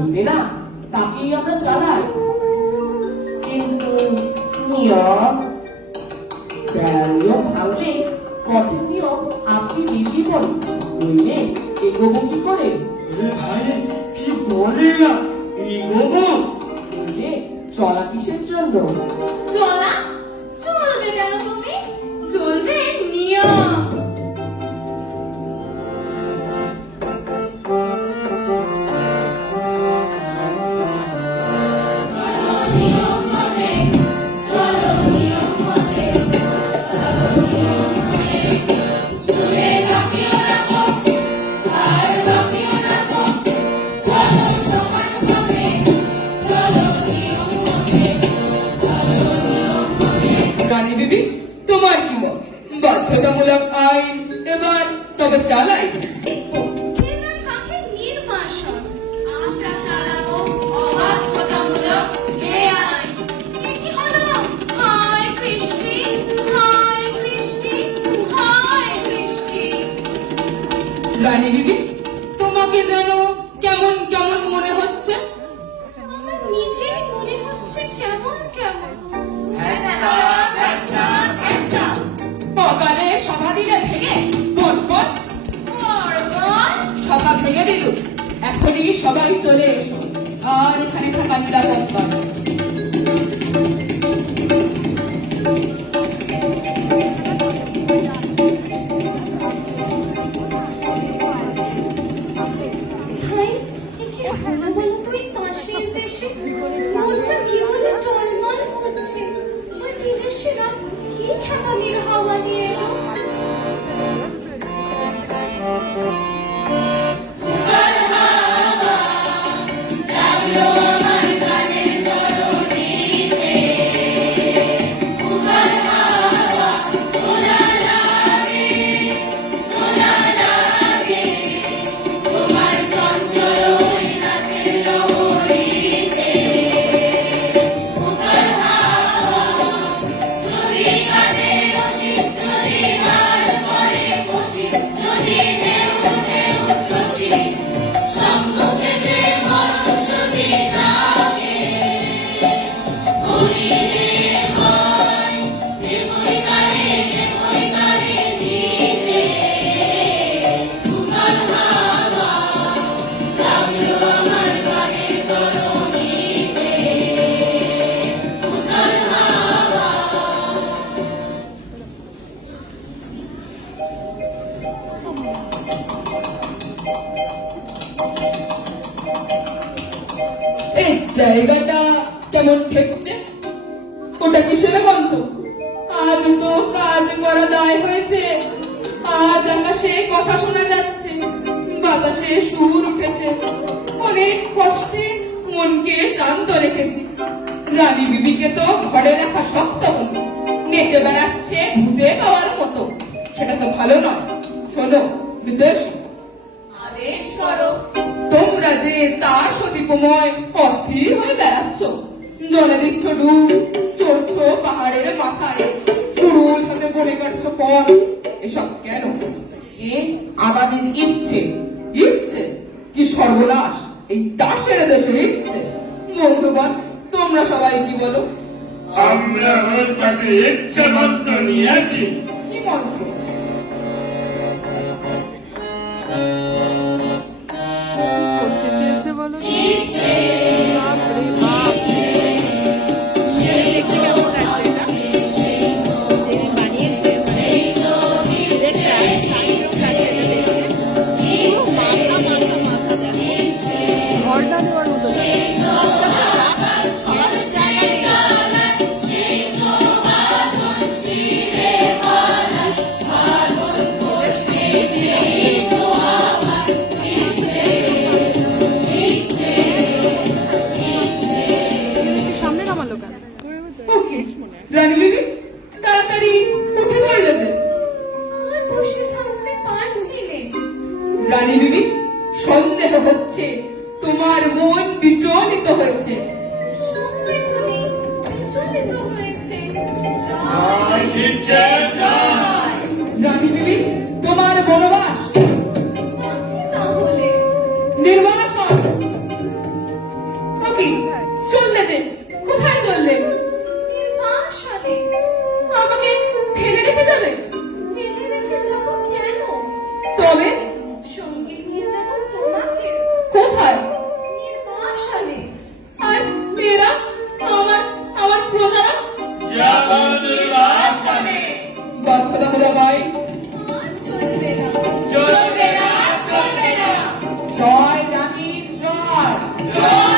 চলবে না, তাকেই আমরা চালাই। কিন্তু নিয়ম নিয়ম ভাঙলে পথের নিয়ম আপনি বেরিয়ে পড়ুন, নইলে এগোবো কি করে? ভাই কি বলে না, এগোবো নইলে চলা কিসের জন্য? চলা চলবে কেন? তুমি চলবে নিয়ম। রানী বিবি, তোমার কি মত? বাধ্যতামূলক আইন এবার তবে চালাই। কাকে নির্বাসন, আমরা চালাবো অবাধ্যতামূলক বেআইন। এ কি হলো? হায় বৃষ্টি, হায় বৃষ্টি, হায় বৃষ্টি। রানী বিবি, তোমাকে যেন কেমন কেমন মনে হচ্ছে। আমার নিজেই মনে হচ্ছে কেমন কেমন। সকালে সভা দিলে ভেঙে গট সভা ভেঙে দিল। এখনই সবাই চলে এসো, আর এখানে থাকা নিরাপদ নয়। হায়, এ কি হলো বলো তো এই কাশির দেশে? মনটা কি বলে টলমল করছে। ওই বিদেশিরা কি খ্যাপামির হাওয়া নিয়ে এলো। এই জায়গাটা কেমন ঠেকছে। ওটা কিসের গন্ধ? আজ তো কাজ করা দায় হয়েছে। আজ আকাশে কথা শোনা যাচ্ছে, বাতাসে সুর উঠেছে। অনেক কষ্টে মনকে শান্ত রেখেছি। রানী বিবিকে তো ঘরে রাখা শক্ত হলো, নেচে বেড়াচ্ছে ভূতে পাওয়ার মতো। সেটা তো ভালো নয়। শোনো বিদেশী, আদেশ করো। তোমরা যে তার সতীপময় অস্থির হয়ে বেড়াচ্ছ, জলে দিচ্ছ ডুব, চড়ছো পাহাড়ের মাথায়, কুড়ুল হাতে বনে কাটছো পথ, এসব কেন? এ আবাদির ইচ্ছে। ইচ্ছে কি সর্বনাশ! এই দাসের দেশের ইচ্ছে। বন্ধুগণ, তোমরা সবাই কি বলো? আমরা ওর কাছে ইচ্ছে মন্ত্র নিয়েছি। কি মন্ত্র? রানী বিবি, তাড়াতাড়ি উঠে পড়লে যে। আর বসে থাকতে পারছি নে। রানী বিবি, সন্দেহ হচ্ছে তোমার মন বিচলিত হয়েছে। সন্দেহ নেই, বিচলিত হয়েছে। রানী বিবি, তোমার বনবাস আছে তাহলে নির্বাসন। কোথায়? নির্বাসনে। আর মেয়েরা, আমার আমার প্রজারা যেমন নির্বাসনে। বাধ্যতা জামাই। আর চলবে না। চলবে না, চলবে না। জয় রানীর জয়। জয়